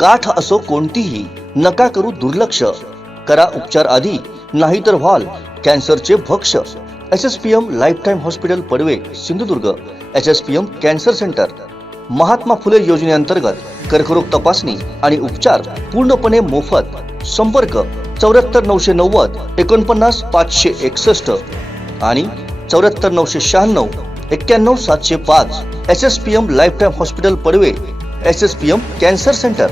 गाठ असो कोणतीही, नका करू दुर्लक्ष. करा उपचार आधी, नाहीतर व्हाल कॅन्सरचे भक्ष. SSPM lifetime hospital Padve Sindhudurg. SSPM cancer centre. Mahatma Phule योजनेअंतर्गत कर्करोग तपासणी आणि उपचार पूर्णपणे मोफत. संपर्क 74 990 49 561 आणि 74 996 91 705. SSPM lifetime hospital Padve. SSPM cancer centre.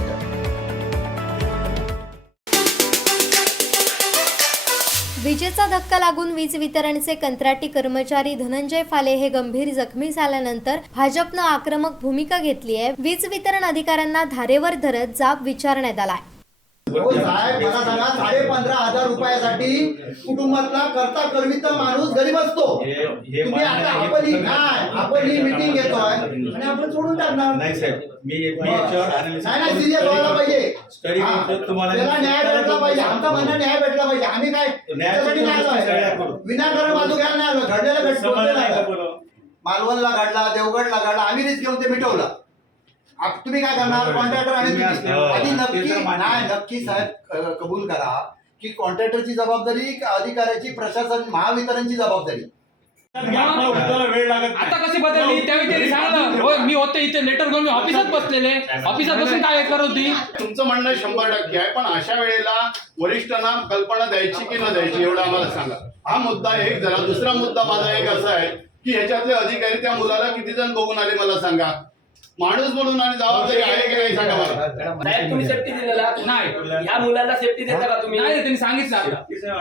विजेचा धक्का लागून वीज वितरणचे कंत्राटी कर्मचारी धनंजय फाले हे गंभीर जखमी झाल्यानंतर भाजपनं आक्रमक भूमिका घेतली आहे. वीज वितरण अधिकाऱ्यांना धारेवर धरत जाब विचारण्यात आलाय. साहेब मला सांगा, 15,500 रुपयासाठी कुटुंबातला करता करविता माणूस गरीब असतो. तुम्ही आता आपण ही मीटिंग घेतोय आणि आपण सोडून टाकणार. नाही साहेब, मी नाही सिरियस व्हायला पाहिजे. स्टडी करतो, तुम्हाला त्याला न्याय भेटला पाहिजे. आमचा म्हणणं न्याय भेटला पाहिजे. आम्ही काय त्याच्यासाठी नाही आलोय. विनाकारण बाजू घ्यायला नाही आलो. घडलेलं भेटतो. मालवणला घडला, देवगडला घडला, आम्ही रिस्क घेऊन ते मिटवलं. तुम्ही काय करणार? कॉन्ट्रॅक्टर आणि आधी नक्की साहेब कबूल करा की कॉन्ट्रॅक्टरची जबाबदारी, अधिकाऱ्याची, प्रशासन, महावितरणची जबाबदारी. आता कशी बदलली त्यावेळी त्यांनी सांगलं, होय मी होते इथे लेटर घेऊन मी ऑफिसात बसलेले, ऑफिसात बसून काय करत होती. तुमचं म्हणणं 100% आहे, पण अशा वेळेला वरिष्ठांना कल्पना द्यायची की न द्यायची एवढं आम्हाला सांगा. हा मुद्दा एक झाला. दुसरा मुद्दा माझा एक असा आहे की ह्याच्यातले अधिकारी त्या मुलाला किती जण बघून आले मला सांगा. माणूस म्हणून आणि जबाबदारी आहे की नाही सांगा मला. साहेब तुम्ही सेफ्टी दिलेला नाही, या मुलांना सेफ्टी देता का तुम्ही? नाही त्यांनी सांगितलं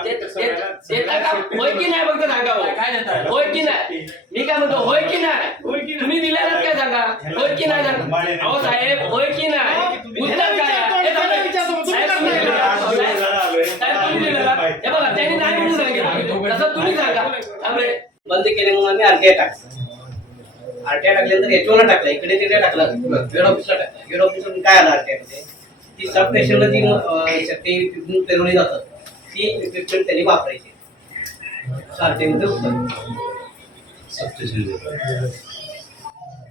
देता का? होय की नाही फक्त सांगा. काय देताय? होय की नाही? मी काय म्हणतो होय की नाही? तुम्ही दिलेलात काय सांगा. होय की नाही सांगा. अहो साहेब होय की नाही? उत्तर काय? साहेब तुम्ही दिलेला. हे बघा त्यांनी नाही म्हणून सांगितलं, तसं तुम्ही सांगा. बंद केले म्हणून आम्ही RTI टाकतो. RTI टाकल्यानंतर HO ला टाकला, इकडे तिकडे टाकला, हेड ऑफिसला टाकला. हेड ऑफिसला काय आलं RTI मध्ये? ती सब स्टेशनला जी शक्ती फिरवली जातात ती इक्विपमेंट त्यांनी वापरायची. RTI मध्ये उत्तर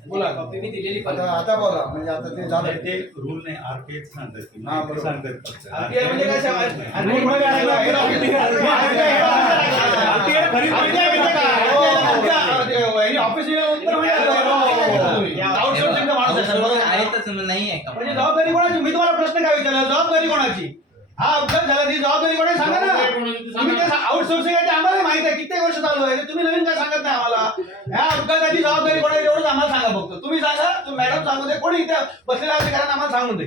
बोला मी दिलेली पण आता बोला. म्हणजे आता ते झालं. ते रूल नाही, RTI सांगतात की हा, बरोबर. सांगतात. RTI म्हणजे काय सांगायचं? जबाबदारी कोणाची? मी तुम्हाला प्रश्न काय विचारला? जबाबदारी कोणाची? हा अपघात झाला, ती जबाबदारी कोणाची सांगा ना. आउटसोर्सिंग आम्हाला माहित आहे, कित्येक वर्ष चालू आहे. तुम्ही नवीन काय सांगत नाही आम्हाला. ह्या अपघाताची जबाबदारी कोणाची एवढंच आम्हाला सांगा. फक्त तुम्ही सांगा, मॅडम सांगू दे, कोणी इथे बसलेल्या अधिकाऱ्यांना आम्हाला सांगू दे.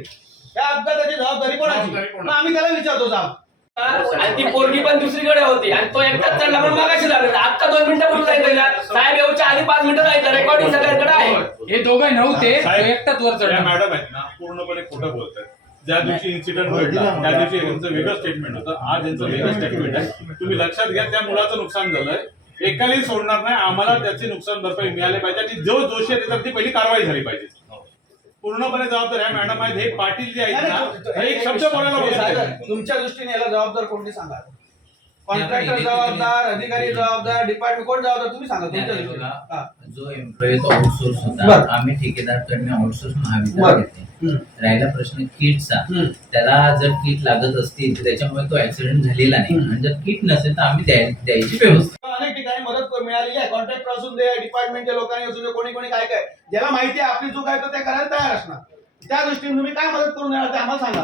या अपघाताची जबाबदारी कोणाची? मग आम्ही त्याला विचारतो साहेब. आणि ती पोरगी पण दुसरीकडे होती आणि तो एकटाच चढला पण मागाशी लागला. आता 2 मिनिटं बोलून सांगितलं साहेब, येऊच्या आधी 5 मिनिटं जायचं. रेकॉर्डिंग सगळ्यांकडे आहे. हे दोघं नव्हते, एकटाच वर चढला. मॅडम आहेत ना, पूर्णपणे खोटं बोलतात. ज्या दिवशी इन्सिडेंट घडला त्या दिवशी यांचं वेगळं स्टेटमेंट होतं, आज यांचं वेगळं स्टेटमेंट आहे. तुम्ही लक्षात घ्या, त्या मुलाचं नुकसान झालंय, एकालाही सोडणार नाही. आम्हाला त्याची नुकसान भरपाई मिळाली पाहिजे आणि जो दोषी आहे त्याची पहिली कारवाई झाली पाहिजे. पूर्णपणे जबाबदार आहे मॅडम आहेत. हे पाटील जे आहेत ना, एक शब्द बोलायला बोलतात. तुमच्या दृष्टीने याला जबाबदार कोणी सांगा? कॉन्ट्रॅक्टर जबाबदार, अधिकारी जबाबदार, डिपार्टमेंट कोण जबाबदार? तुम्ही सांगा तुमच्या दृष्टीने. जो एम्प्लॉई आउटसोर्स होता, आम्ही ठेकेदारकडनं आउटसोर्स महावितरण घेतले. राहिला प्रश्न किटचा, त्याला जर किट लागत असतील तर त्याच्यामुळे तो ऍक्सिडेंट झालेला नाही, आणि जर किट नसेल तर आम्ही द्यायची व्यवस्था. अनेक ठिकाणी मदत मिळालेली आहे. कॉन्ट्रॅक्टर असून दे, डिपार्टमेंटच्या लोकांनी असून दे, कोणी काय काय ज्याला माहिती आहे आपली चूक आहे तर ते करायला तयार असणार. त्या दृष्टीने तुम्ही काय मदत करून देणार ते आम्हाला सांगा.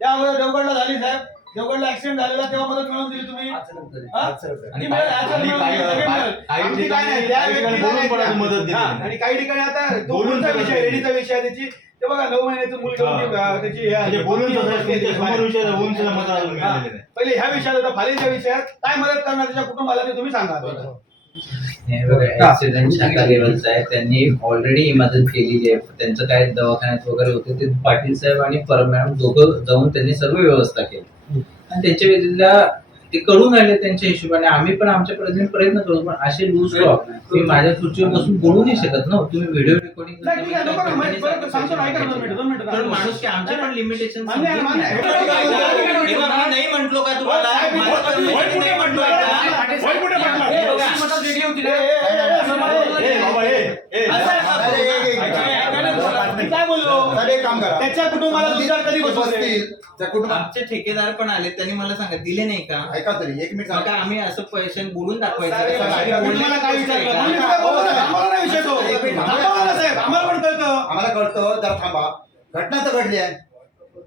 त्या अगोदर देवगडला झाली साहेब, देवगडला ऍक्सिडेंट झालेला तेव्हा मदत मिळवून दिली तुम्ही. आणि काही ठिकाणी आता विषय रेडीचा विषय आहे त्याची, ते बघा 9 महिन्याचं मूल त्याची पहिले ह्या विषयात होता. फालीच्या विषयात काय मदत करणार त्याच्या कुटुंबाला ते तुम्ही सांगा. ऍक्सिडेंट शाखा लेवलचा आहे, त्यांनी ऑलरेडी मदत केलेली आहे. त्यांचं काय दवाखान्यात वगैरे होते ते पाटील साहेब आणि परम मॅडम दोघं जाऊन त्यांनी सर्व व्यवस्था केली आणि त्यांच्या वेळेला ते कळून आले त्यांच्या हिशोबाने. आम्ही पण आमच्या प्रयत्न करू, पण असे लूज टॉक मी माझ्या खुर्चीवर बसून बोलू नाही शकत ना. तुम्ही व्हिडिओ रेकॉर्डिंग माणूस की आमचे पण लिमिटेशन नाही म्हटलो का तुम्हाला? काय बोललो? काम करा. त्याच्या कुटुंबाला तुमच्यावर कधी बसवले? बसतील त्या कुटुंब आमचे ठेकेदार पण आले, त्यांनी मला सांगा दिले नाही का? ऐका तरी एक मिनिट मग सांगा. काय आम्ही असं पैसे बोलून दाखवायचं साहेब, का? साहेब, बोलले तुम्हाला काय विचारलं? का? म्हणून काय बोलत आहे? आम्हाला नाही विषय तो. एक मिनिट. थांबा ना साहेब, आम्हाला पण कळतं. आम्हाला कळतं जरा थांबा. घटना तर घडली आहे,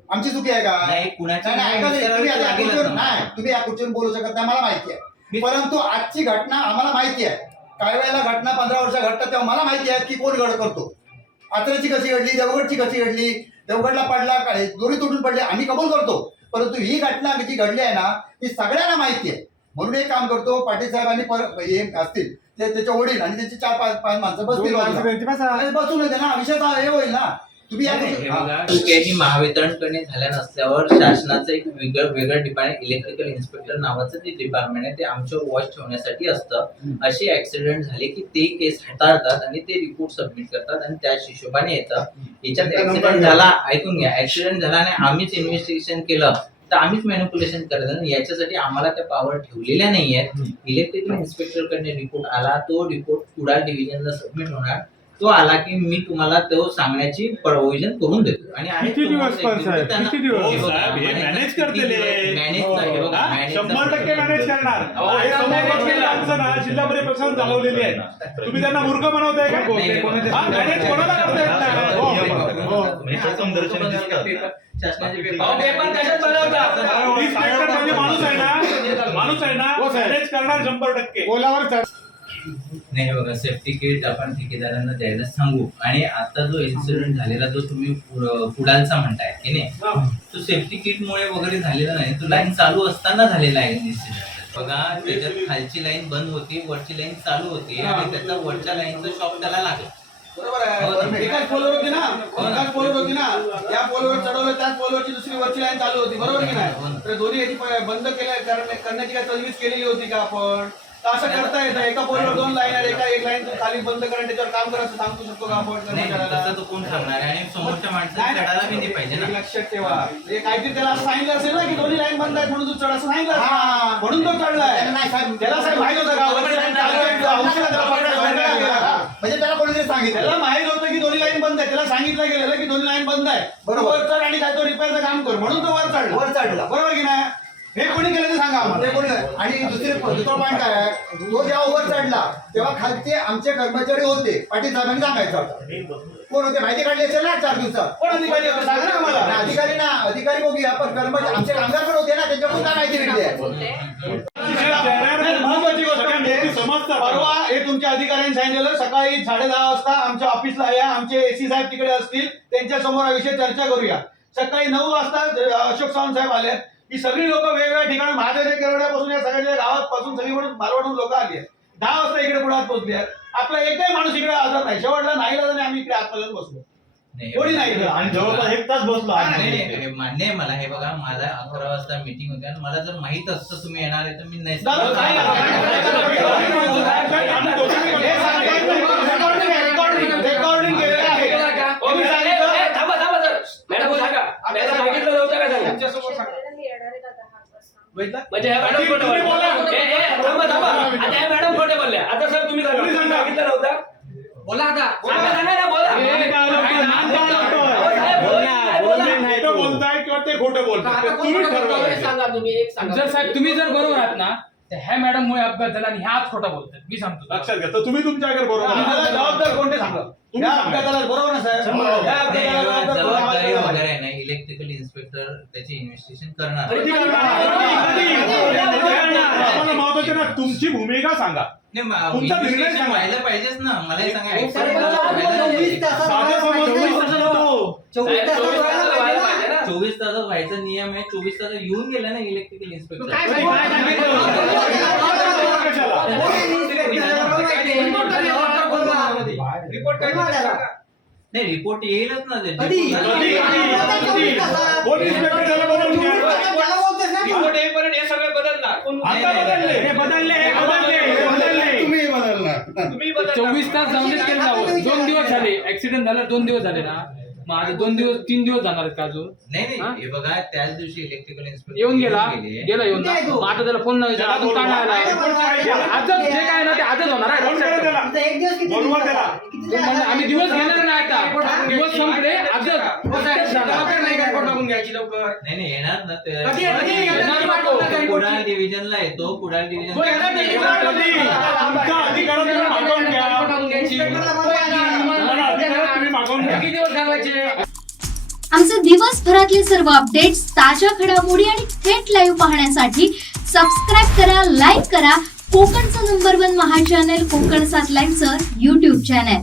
आमची चुकी आहे का? नाही, कुणाची नाही, नाही, ऐका तरी, नाही, तुम्ही आता या लागेलच खुर्चीवर- ना. नाही, तुम्ही या खुर्चीवर बोलू शकत नाही, मला माहिती आहे. परंतु आजची घटना आम्हाला माहिती आहे. काही वेळेला घटना 15 वर्ष घडतात तेव्हा मला माहिती आहे की कोण घड करतो. आचरेची कशी घडली, देवगडची कशी घडली, देवगडला पडला काय दोरी तुटून पडले, आम्ही कबूल करतो. परंतु ही घटना जी घडली आहे ना ती सगळ्यांना माहिती आहे. म्हणून एक काम करतो, पाटील साहेबांनी हे असतील त्याचे वडील आणि त्यांची 4-5 माणसं बसतील बाजूला. अरे बसून येते ना, विषय हे होईल ना. तुम्ही या नाही, हे बघा, चुक्याही महावितरणकडे झाल्या नसल्यावर शासनाचं एक वेगळं डिपार्टमेंट इलेक्ट्रिकल इन्स्पेक्टर नावाचं जे डिपार्टमेंट आहे ते आमच्यावर वॉच ठेवण्यासाठी असतं. असे ऍक्सिडेंट झाले की ते केस हाताळतात आणि ते रिपोर्ट सबमिट करतात आणि त्या हिशोबाने येतं. याच्यात ऍक्सिडेंट झाला, ऐकून घ्या, ऍक्सिडेंट झाला आणि आम्हीच इन्व्हेस्टिगेशन केलं तर आम्हीच मॅनिप्युलेशन करायचं. याच्यासाठी आम्हाला त्या पॉवर ठेवलेल्या नाही आहेत. इलेक्ट्रिकल इन्स्पेक्टर कडे रिपोर्ट आला, तो रिपोर्ट कुडाळ डिव्हिजनला सबमिट होणार. तो आला की मी तुम्हाला तो सांगण्याची प्रोव्हिजन करून देतो. आणि आहे किती दिवस तुम्हाला पण साहेब? त्यांना- किती दिवस? हे बघा, साहेब, हे मॅनेज करतील हे. मॅनेजचा हे बघा, हा? मॅनेजचा 100% मॅनेज करणार. हे समोर बसलेली माणसं ना जिल्हा परिषद प्रशासन चालवलेली आहे. तुम्ही त्यांना मूर्ख बनवताय का? हा, मॅनेज कोणाला करता येत नाही. हो, हो. शासनाचे पेपर अहो, पेपर कशात बनवता? इन्स्पेक्टर म्हणजे माणूस आहे ना, माणूस आहे ना, मॅनेज करणार 100%. नाही, हे बघा, सेफ्टी किट आपण ठेकेदारांना द्यायला सांगू. आणि आता जो इन्सिडेंट झालेला जो तुम्ही कुडालचा म्हणताय की नाही, तो सेफ्टी किट मुळे वगैरे झालेला नाही, तो लाईन चालू असताना झालेला आहे इन्सिडेंट. बघा, त्याच्यात खालची लाईन बंद होती, वरची लाईन चालू होती आणि त्याचा वरच्या लाईनचा शॉक त्याला लागला. बरोबर आहे. एकाच पोलवर होती ना, एकाच पोलवर होती ना, या पोलवर चढवलं, त्याच पोलवरची दुसरी वरची लाईन चालू होती. बरोबर की नाही? तर दोन्ही याची बंद करण्याची काय तजवीज केलेली होती का आपण? तर असं करता येतं, एका पोलवर 2 लाईन आहे, एक लाईन खाली बंद करा, त्याच्यावर काम करायचं सांगू शकतो का आपण? नाही, तसं तो कोण सांगणार आहे? आणि समोरच्या माणसाला चढायला बी नाही पाहिजे एक ना. लक्षात ठेवा, हे काहीतरी त्याला असं सांगितलं असेल ना की दोन्ही लाईन बंद आहेत म्हणून तू चढ, असं सांगितलं असेल. हा. म्हणून तो चढलाय. नाही साहेब, त्याला साहेब माहित होतं का वरची लाईन चालू आहे, औषध त्याला पकडायला गेला का? म्हणजे त्याला कोणीतरी सांगितलं. त्याला माहित होतं की दोन्ही लाईन बंद आहे, त्याला सांगितलं गेलेलं की दोन्ही लाईन बंद आहे, बरोबर. वर चढ आणि काय तो रिपेअरचं काम कर, म्हणून तो वर चढला. वर चढला. बरोबर की नाही? हे कोणी केलं ते सांगा आम्हाला. ते कोणी नाही. आणि दुसरा पॉईंट काय आहे, तो जेव्हा वर चढला तेव्हा खालचे आमचे कर्मचारी होते, पाटील साहेबांनी सांगायचं होतं. कोण होते माहिती काढली असेल ना 4 दिवसात. कोण अधिकारी होते सांगा ना आम्हाला. आणि अधिकारी ना, अधिकारी बघूया, पण कर्मचारी आमचे कामगार पण होते ना, त्यांच्याकडून काय माहिती भेटली आहे. महत्वाची गोष्ट म्हणजे समजतं. परवा हे तुमच्या अधिकाऱ्यांनी सांगितलेलं सकाळी 10:30 वाजता आमच्या ऑफिसला या, आमचे एसी साहेब तिकडे असतील, त्यांच्या समोर हा विषय चर्चा करूया. सकाळी 9 वाजता अशोक चव्हाण साहेब आले. ही सगळी लोक वेगवेगळ्या ठिकाणी महादेवच्या केरवड्यापासून या सगळ्या गावापासून सगळी मालवडून लोक आली आहेत. 10 वाजता इकडे पुढे पोहोचली आहेत. आपला एकही माणूस इकडे हजर नाही. शेवटला नाही आणि आम्ही इकडे आतपर्यंत बसलो, कोणी नाही इकडे. आणि जवळपास 1 तास बसलो. नाही, नाही, हे मान्य आहे मला. हे बघा, मला 11 वाजता मीटिंग होती आणि मला जर माहित असतं तुम्ही येणार आहे तर मी नाही दादा, काय रेकॉर्डिंग केलेलं आहे. तुम्ही सांगितलं, थांबा सर, मॅडम सांगा, मॅडम सांगितलं नव्हतं का सांगा? त्यांच्यासमोर सांगा. बघितलं? म्हणजे ह्या मॅडम खोटे बोलल्या. थांबा, आता ह्या मॅडम खोटे बोलल्या. आता सर तुम्ही सांगा, तुम्ही सांगितलं नव्हतं? बोला आता, सांगा ना, बोला. खोटं बोलताय किंवा ते खोटं बोलताय ते तुम्ही ठरवा. जर साहेब तुम्ही जर बरोबर आहात ना, तर ह्या मॅडम मुळे अपघात झाला आणि ह्या आज खोटा बोलतात. मी सांगतो लक्षात घ्या. तर तुम्ही तुमच्या घरी बरोबर आम्हाला आहात. जबाबदार कोणते सांगा? तुम्ही या सांगा. अपघाताला बरोबर ना साहेब? शंभर. या अपघाताला जबाबदार कोण? जबाबदारी वगैरे आहे ना, इलेक्ट्रिकल इन्स्पेक्टर त्याची इन्व्हेस्टिगेशन करणार. आम्हाला महत्वाचे ना तुमची भूमिका सांगा. नाही, तुमचा निर्णय investigation सांगा. व्हायला पाहिजेच ना. मलाही सांगा, साहेब, accident व्हायला पाहिजे. साधं समजून 24 तासात व्हायला पाहिजे ना. 24 तासात व्हायचा नियम आहे. 24 तासात येऊन गेला ना इलेक्ट्रिकल इन्स्पेक्टर. काय सांगितलं? रिपोर्ट काय झाला? नाही, रिपोर्ट येईलच ना ते. कोण इन्स्पेक्टर त्याला बोलवून घ्या. रिपोर्ट येईपर्यंत हे सगळे बदलणार. आता बदलले. हे बदलले. तुम्ही बदलणार. तुम्ही बदलणार. 24 तास जाऊनच केलं ना. 2 दिवस झाले ऍक्सिडेंट झाला, 2 दिवस झाले ना. माझे 2-3 दिवस जाणार आहेत का अजून? नाही हा? हे बघा त्याच दिवशी इलेक्ट्रिकल इन्स्पेक्टर येऊन गेला गेले. येऊन जा. मग आता त्याला फोन नाही विचारला, अजून का नाही आला? आजच जे काय ना ते आजच होणार आहे. फोन करा त्याला. एक दिवस किती बोलवा दिवस त्याला. झाले? किती ते दिवस म्हणजे झाले? आम्ही दिवस गेलेले नाही आता, दिवस संपले आजच नाही काय कोण टाकून घ्यायची लवकर. नाही येणार ना ते. कधी येणार? तो कुडाळ डिव्हिजनला येतो. कुडाळ डिव्हिजन तुमचा अधिकार तुम्ही मागवून घ्या. तुम्हाला अधिकार तुम्ही मागवून घ्या. किती दिवस घालवायचे? आमचे दिवसभरातले सर्व अपडेट्स, ताज्या घडामोडी आणि थेट लाईव्ह पाहण्यासाठी सबस्क्राईब करा, लाईक करा कोकणचं नंबर 1 महा चॅनल कोकण 7 लाईव्हचं YouTube चॅनल.